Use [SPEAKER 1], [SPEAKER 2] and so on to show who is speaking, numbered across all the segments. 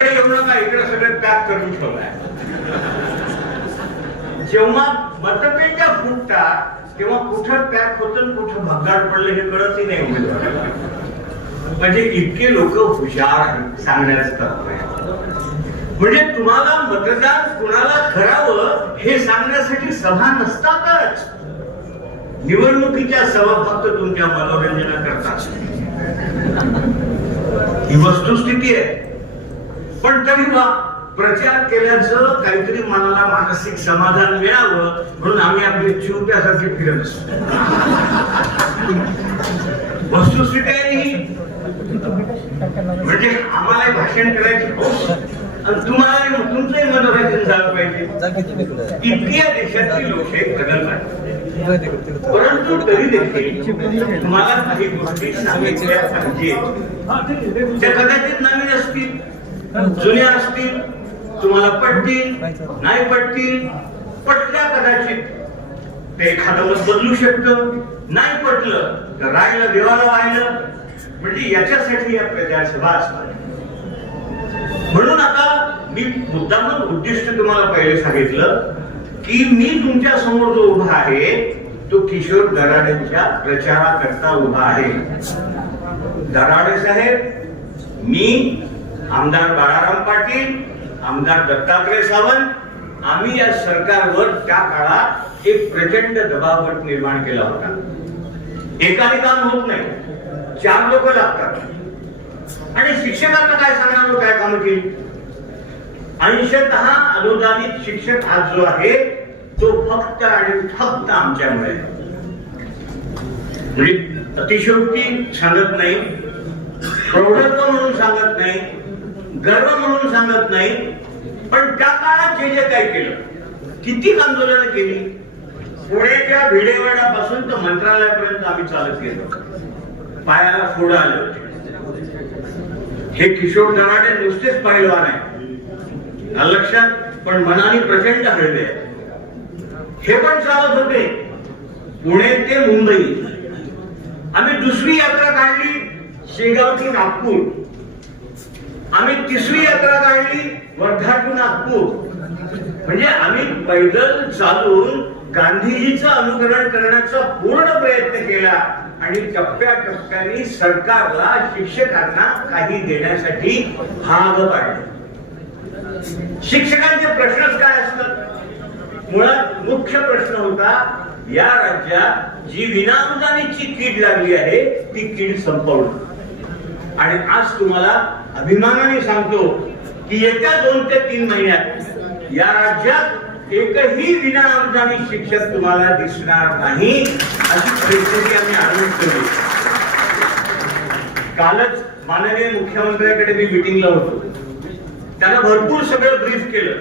[SPEAKER 1] इकडे सगळे पॅक करून ठेवलाय? जेव्हा मतपेट्या फुटतात तेव्हा कुठं पॅक होत कुठं भगाड पडलं हे कळतही नाही म्हणजे इतके लोक हुशार आहेत सांगण्याचं म्हणजे तुम्हाला मतदान कुणाला करावं हे सांगण्यासाठी सभा नसतातच. निवडणुकीच्या सभा फक्त तुमच्या मनोरंजना करतात ही वस्तुस्थिती आहे. पण तरी वा प्रचार केल्याचं काहीतरी मनाला मानसिक समाधान मिळावं म्हणून आम्ही आपले चिवप्यासारखे फिरत असतो. वस्तुस्थिती आहे म्हणजे आम्हाला भाषण करायची आणि तुम्हाला तुमचंही मनोरंजन झालं पाहिजे. इतकी या देशातली लोकशाही प्रगल्भ आहे परंतु तरी देखील तुम्हाला काही गोष्टी सांगितल्या पाहिजे त्या कदाचित नवीन असतील. जुन्या असतील तुम्हाला पटतील नाही पटतील पटल्या कदाचित ते एखादं मत बदलू शकतं. नाही पटलं तर राहिलं देवाला वाहिलं. म्हणजे याच्यासाठी या प्रचारसभा असणार. म्हणून आता मी मुद्दामून उद्दिष्ट तुम्हाला पहिले सांगितलं की मी तुमच्यासमोर जो उभा आहे तो किशोर दराडेंच्या प्रचाराकरता उभा आहे. दराडे साहेब मी आमदार बाळाराम पाटील आमदार दत्तात्रय सावंत आम्ही या सरकारवर त्या काळात एक प्रचंड दबावट निर्माण केला होता. एकाने काम होत नाही. चार लोक लागतात. आणि शिक्षकांना काय सांगणार काय काम केली अंशतः अनुदानित शिक्षक आज जो आहे तो फक्त आणि फक्त आमच्यामुळे. म्हणजे अतिशयोक्ती सांगत नाही. प्रौढत्व सांगत नाही गर्व म्हणून सांगत नाही पण त्या काळात जे जे काय केलं किती आंदोलन केली पुण्याच्या भिडेवाड्यापासून तर मंत्रालयापर्यंत आम्ही चालत गेलो. पायाला फोड आले होते. हे किशोर दराडे नुसतेच पहिलवान आहे लक्षात पण मनाने प्रचंड हळवे हे पण चालत होते. पुणे ते मुंबई. आम्ही दुसरी यात्रा काढली शेगाव नागपूर. आम्ही तिसरी यात्रा काढली वर्धा टू नागपूर म्हणजे आम्ही पैदल चालून गांधीजीचं अनुकरण करण्याचा पूर्ण प्रयत्न केला आणि टप्प्याटप्प्याने सरकारला शिक्षकांना काही देण्यासाठी भाग पाडले. शिक्षकांचे प्रश्नच काय असतात? मुळात मुख्य प्रश्न होता या राज्यात जी विनानुदानीची कीड लागली आहे ती कीड संपवणं. आणि आज तुम्हाला अभिमानाने सांगतो की येत्या दोन ते तीन महिन्यात या राज्यात एकही विना अनुदानी शिक्षक तुम्हाला दिसणार नाही अशी परिस्थिती आम्ही आणून केली कालच माननीय मुख्यमंत्र्यांकडे मी मिटिंगला होतो. त्यांना भरपूर सगळं ब्रीफ केलं.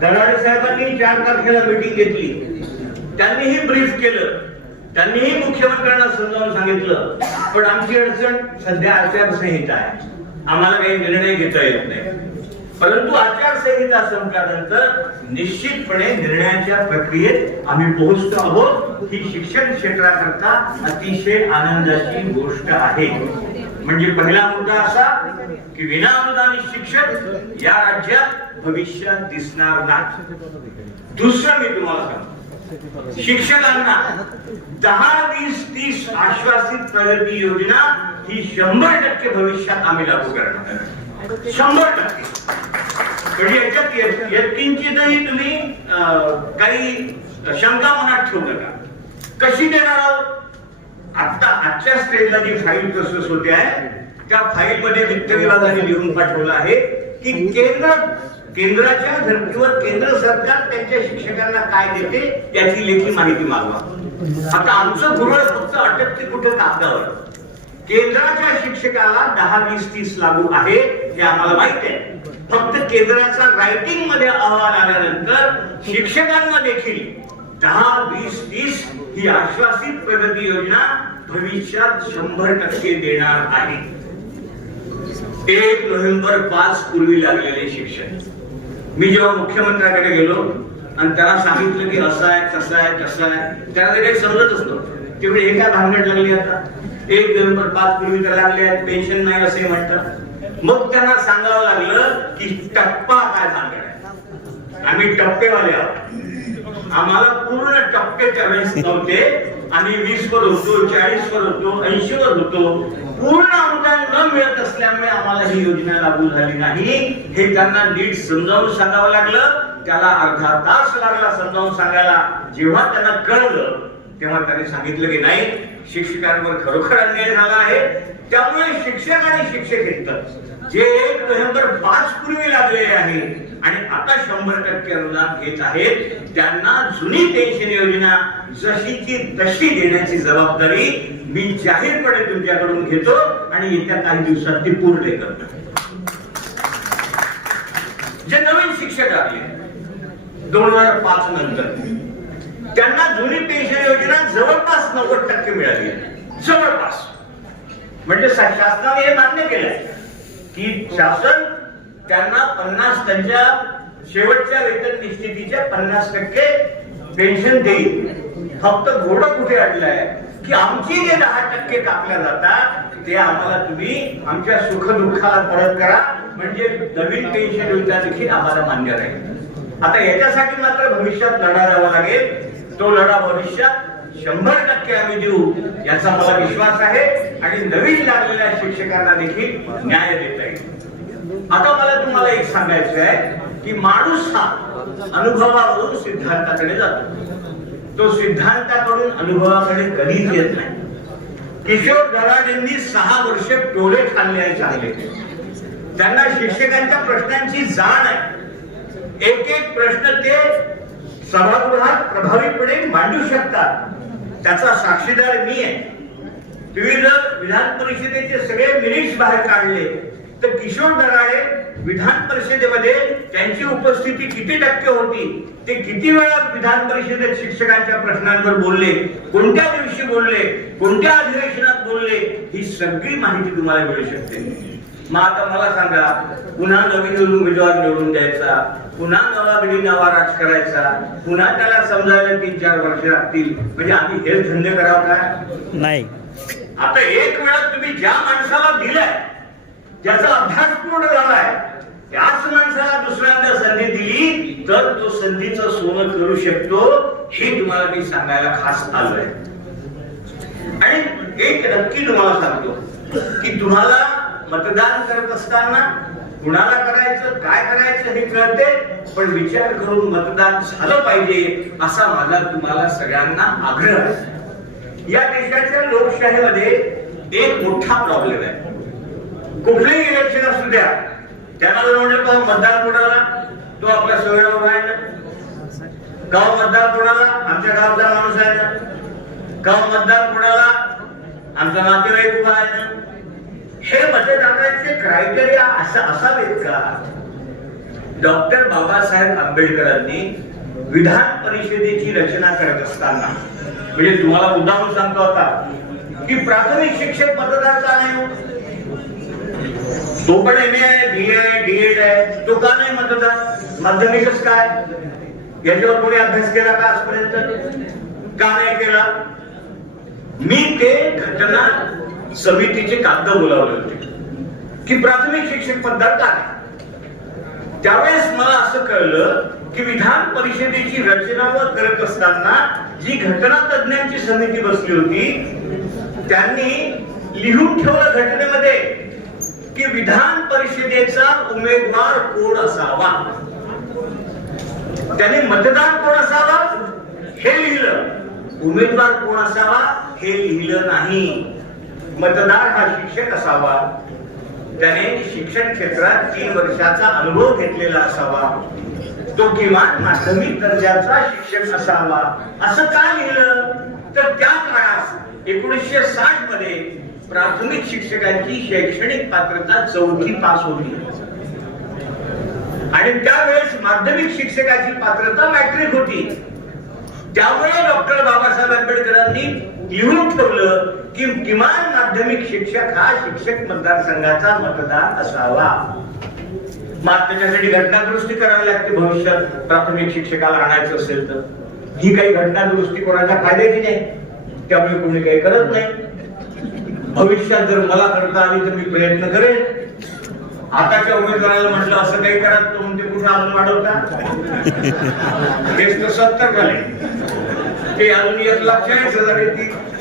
[SPEAKER 1] दराडे साहेबांनी चार तारखेला मिटिंग घेतली. त्यांनीही ब्रीफ केलं. त्यांनीही मुख्यमंत्र्यांना समजावून सांगितलं. पण आमची अडचण सध्या आचारसंहिता आहे. आम्हाला काही निर्णय घेता येत नाही. परंतु आचारसंहिता संपल्यानंतर निश्चितपणे निर्णयाच्या प्रक्रियेत आम्ही पोहोचतो आहोत. ही शिक्षण क्षेत्राकरता अतिशय आनंदाची गोष्ट आहे. म्हणजे पहिला मुद्दा असा की विना अनुदानित शिक्षण या राज्यात भविष्यात दिसणार नाही. दुसरं मी तुम्हाला सांगतो. शिक्षकांना दहा वीस तीस आश्वासित प्रगती योजना ही शंभर टक्के भविष्यात आम्ही लागू करणार शंभर टक्के. म्हणजे याच्यात यत्किंचितही तुम्ही अं, काही शंका मनात ठेवू नका. कशी देणार आहोत? आता आजच्या स्टेजला जी फाईल प्रोसेस होते आहे त्या फाईल मध्ये वित्त विभागाने लिहून पाठवलं आहे की केंद्र केंद्राच्या धर्तीवर केंद्र सरकार त्यांच्या शिक्षकांना काय देते याची लेखी माहिती मागवा. आता आमचं गुरळ फक्त अटकते कुठे कागदावर. केंद्राच्या शिक्षकाला दहा वीस तीस लागू आहे हे आम्हाला माहीत आहे. फक्त केंद्राचा रायटिंगमध्ये अहवाल आल्यानंतर शिक्षकांना देखील दहा वीस तीस ही आश्वासित प्रगती योजना भविष्यात शंभर टक्के देणार आहे. एक नोव्हेंबर पाच पूर्वी लागलेले शिक्षण. मी जेव्हा मुख्यमंत्र्याकडे गेलो आणि त्याला सांगितलं की असं आहे कसं आहे कसं आहे त्याला काही समजत असतो तेवढे एका काय भानगड लागली आता? एक नोव्हेंबर पाच किलोमीटर लागले आहेत पेन्शन नाही असे म्हणतात. मग त्यांना सांगावं लागलं की टप्पा काय सांगणार आहे? आम्ही टप्पेवाले आहोत. आम्हाला पूर्ण टप्पे त्यावेळेस नव्हते. आम्ही वीस वर होतो चाळीस वर होतो ऐंशी वर होतो. पूर्ण अनुदान न मिळत असल्यामुळे आम्हाला ही योजना लागू झाली नाही. हे त्यांना नीट समजावून सांगावं लागलं. त्याला अर्धा तास लागला समजावून सांगायला. जेव्हा त्यांना कळलं तेव्हा त्यांनी सांगितलं की नाही शिक्षकांवर खरोखर अन्याय झाला आहे. त्यामुळे शिक्षक आणि शिक्षकेतर जे एक नोव्हेंबर पाच पूर्वी लागलेले आहे आणि आता शंभर टक्के अनुदान घेत आहेत त्यांना जुनी पेन्शन योजना जशीची तशी देण्याची जबाबदारी मी जाहीरपणे तुमच्याकडून घेतो आणि येत्या काही दिवसात ती पूर्ण करतो. जे नवीन शिक्षक आले दोन हजार पाच नंतर त्यांना जुनी पेन्शन योजना जवळपास नव्वद टक्के मिळाली. जवळ म्हणजे शासनाने हे मान्य केलंय की शासन त्यांना पन्नास त्यांच्या शेवटच्या वेतन निश्चितीच्या पन्नास टक्के पेन्शन देईल. फक्त घोडं कुठे अडलंय? की आमची जे दहा टक्के कापल्या जातात ते आम्हाला तुम्ही आमच्या सुखदुःखाला परत करा. म्हणजे नवीन पेन्शन योजना देखील आम्हाला मान्य राहील. आता याच्यासाठी मात्र भविष्यात लढा द्यावा लागेल. तो लढा भविष्यात शंभर टक्के आम्ही देऊ याचा मला विश्वास आहे. आणि नवीन लागलेल्या शिक्षकांना देखील न्याय देता येईल. आता मला तुम्हाला एक सांगायचं आहे की माणूस हा अनुभवावरून सिद्धांताकडे जातो. तो सिद्धांताकडून अनुभवाकडे कधीच येत नाही. किशोर दराडेंनी सहा वर्ष टोले खाल्ले आहे चांगले त्यांना शिक्षकांच्या प्रश्नांची जाण आहे. एक एक प्रश्न ते सभागृहात प्रभावीपणे मांडू शकतात. त्याचा साक्षीदार मी आहे. विविध विधान परिषदेचे सगळे मिनिट्स बाहेर काढले. तर किशोर दराडे विधान परिषदेमध्ये त्यांची उपस्थिती किती टक्के होती ते किती वेळा विधान परिषदेत शिक्षकांच्या प्रश्नांवर बोलले कोणत्या दिवशी बोलले कोणत्या अधिवेशनात बोलले ही सगळी माहिती तुम्हाला मिळू शकते. मग आता मला सांगा पुन्हा नवीन उमेदवार निवडून द्यायचा पुन्हा नवा बिडी नवा राज करायचा पुन्हा त्याला समजायला तीन चार वर्ष लागतील म्हणजे आम्ही हेच धंदे करावं काय
[SPEAKER 2] नाही.
[SPEAKER 1] आता एक वेळा तुम्ही ज्या माणसाला दिलाय ज्याचा अभ्यास पूर्ण झालाय त्याच माणसाला दुसऱ्यांदा संधी दिली तर तो संधीचं सोनं करू शकतो हे तुम्हाला मी सांगायला खास आलोय. आणि एक नक्की तुम्हाला सांगतो की तुम्हाला मतदान करत असताना कुणाला करायचं काय करायचं हे कळते पण विचार करून मतदान झालं पाहिजे असा माझा तुम्हाला सगळ्यांना आग्रह आहे. या देशाच्या लोकशाहीमध्ये एक मोठा प्रॉब्लेम आहे. कुठलेही इलेक्शन असू द्या त्यांना जर म्हटलं का मतदान कोणाला? तो आपल्या सगळ्या आहे ना? गाव हो मतदान कोणाला? आमच्या गावचा माणूस आहे ना? गाव हो मतदान कोणाला? आमचा नातेवाईक उभा आहे ना? हे मतदानाचे क्रायटेरिया असं असावेत का? डॉक्टर बाबासाहेब आंबेडकरांनी विधान परिषदेची रचना करत असताना म्हणजे तुम्हाला उदाहरण सांगतो आता की प्राथमिक शिक्षक मतदारचा नाही हो. तो पण एम आहे बी आहे डीएड आहे. तो का नाही मतदार माध्यमिकच काय? याच्यावर कोणी अभ्यास केला का आजपर्यंत? का नाही केला? मी ते घटना समितीचे कागद बोलावले होते की प्राथमिक शिक्षक मतदार काय त्यावेळेस मला असं कळलं की विधान परिषदेची रचना व करत असताना जी घटना तज्ञांची समिती बसली होती त्यांनी लिहून ठेवलं घटनेमध्ये की विधान परिषदेचा उमेदवार कोण असावा? त्यांनी मतदान कोण असावा? हे लिहिलं. उमेदवार कोण असावा? हे लिहिलं नाही. मतदार हा शिक्षक असावा. त्याने शिक्षण क्षेत्रात तीन वर्षाचा अनुभव घेतलेला असावा. तो किमान माध्यमिक दर्जाचा शिक्षक असावा. असं का लिहिलं? तर त्या काळात एकोणीसशे साठमध्ये प्राथमिक शिक्षकांची शैक्षणिक पात्रता चौथी पास होती. आणि त्यावेळेस माध्यमिक शिक्षकाची पात्रता मॅट्रिक होती. त्यामुळे डॉक्टर बाबासाहेब आंबेडकरांनी लिहून ठेवलं की किमान माध्यमिक शिक्षक हा शिक्षक मतदारसंघाचा मतदार असावा. मग त्याच्यासाठी घटनादुरुस्ती करावी लागते भविष्यात प्राथमिक शिक्षकाला आणायचं असेल तर. ही काही घटनादुरुस्ती कोणाच्या फायद्याची नाही. त्यामुळे कोणी काही करत नाही. भविष्यात जर मला करता आली तर मी प्रयत्न करेन. आताच्या उमेदवाराला म्हटलं असं काही करा तो म्हणते कुठे अजून वाढवता. तेच तर सत्तर झाले. ते अजून एक लाख चाळीस हजार येतील.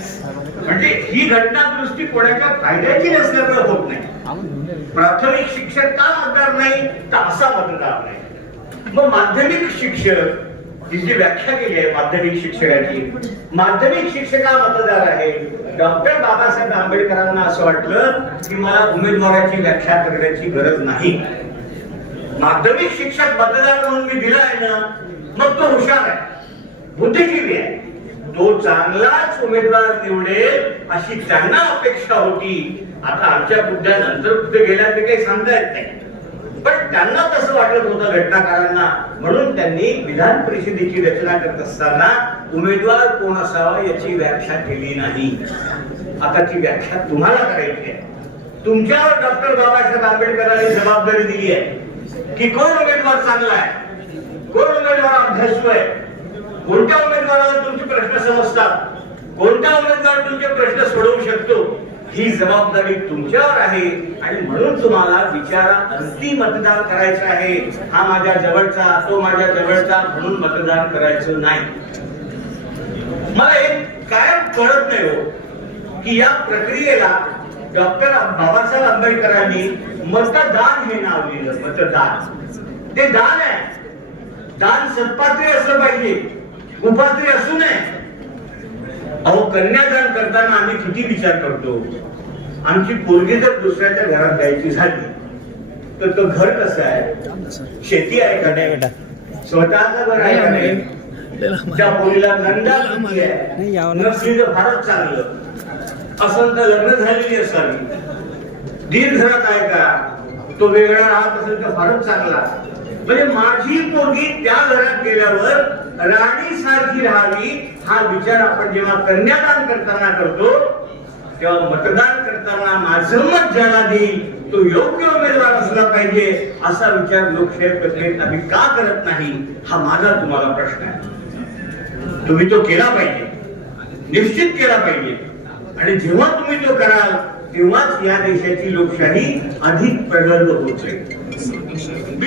[SPEAKER 1] म्हणजे ही घटना दृष्टी कोणाच्या फायद्याची नसल्यामुळे होत नाही. प्राथमिक शिक्षक का मतदार नाही तर असा मतदार नाही. मग माध्यमिक शिक्षक ही जी व्याख्या केली आहे माध्यमिक शिक्षकाची माध्यमिक शिक्षक हा मतदार आहे? डॉक्टर बाबासाहेब आंबेडकरांना असं वाटलं की मला उमेदवाराची व्याख्या करण्याची गरज नाही. माध्यमिक शिक्षक मतदार म्हणून मी दिला आहे ना मग तो हुशार आहे बुद्धिजीवी आहे. तो चांगलाच उमेदवार निवडेल अशी त्यांना अपेक्षा होती. आता आमच्या बुद्ध्यानंतर कुठे गेल्या ते काही सांगता येत नाही. पण त्यांना तसं वाटत होतं घटनाकारांना. म्हणून त्यांनी विधान परिषदेची रचना करत असताना उमेदवार कोण असावा याची व्याख्या केली नाही. आता ती व्याख्या तुम्हाला करायची आहे. तुमच्यावर डॉक्टर बाबासाहेब आंबेडकरांनी जबाबदारी दिली आहे. की कोण उमेदवार चांगला आहे? कोण उमेदवार अभ्यासू आहे? कोणत्या उमेदवाराला तुमचे प्रश्न समजतात? कोणत्या उमेदवार तुमचे प्रश्न सोडवू शकतो? ही जबाबदारी तुमच्यावर आहे. आणि म्हणून तुम्हाला विचारा अगदी मतदान करायचं आहे. हा माझ्या जवळचा तो माझ्या जवळचा म्हणून मतदान करायचं नाही. मला एक काय कळत नाही हो की या प्रक्रियेला डॉक्टर बाबासाहेब आंबेडकरांनी मतदान हे नाव लिहिलं मतदान. ते दान आहे. दान सत्पात्री असलं पाहिजे. कुपात्री असू नये. अहो कन्यादान करताना आम्ही किती विचार करतो? आमची पोरगी जर दुसऱ्याच्या घरात द्यायची झाली तर तो घर कसं आहे? शेती आहे का नाही? स्वतःचं घर आहे का नाही त्या पोरीला नंदा नसली तर फारच चांगलं. असं तर लग्न झालेली असावी दीर घरात आहे का? तो वेगळा राहत असेल तर फारच चांगला. म्हणजे माझी पोरगी त्या घरात गेल्यावर राणी सारखी राहावी हा विचार आपण जेव्हा कन्यादान करताना करतो तेव्हा मतदान करताना माझं मत ज्याला देईल तो योग्य उमेदवार असला पाहिजे असा विचार लोकशाही प्रक्रियेत आम्ही का करत नाही हा माझा तुम्हाला प्रश्न आहे. तुम्ही तो केला पाहिजे. निश्चित केला पाहिजे. आणि जेव्हा तुम्ही तो कराल तेव्हाच या देशाची लोकशाही अधिक प्रगल्भ होते